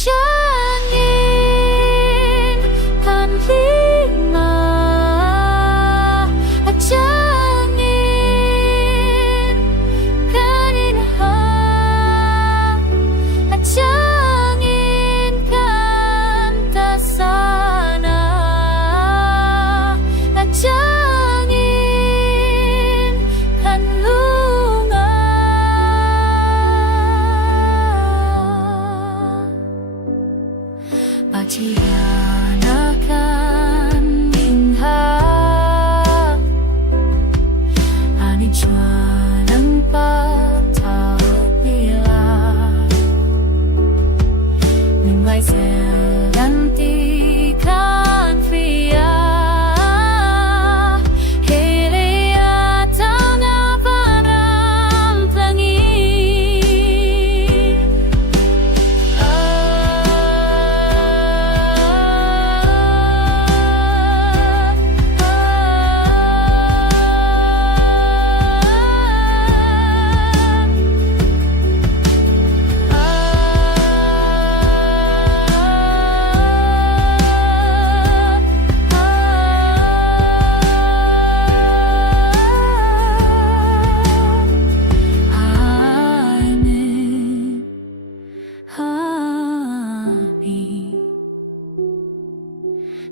changin kan lima changin kan inhau changin kan taksana changin kan lungngai Pathianah kan inhau ani chuan engpawh lungngai ganti kan hria atanga Vanram thlengin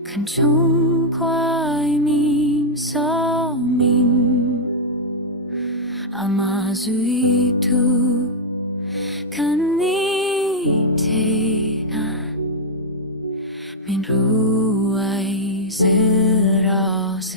kan chhungkua sawmin Amah zuitu kan theih min hruai ROZS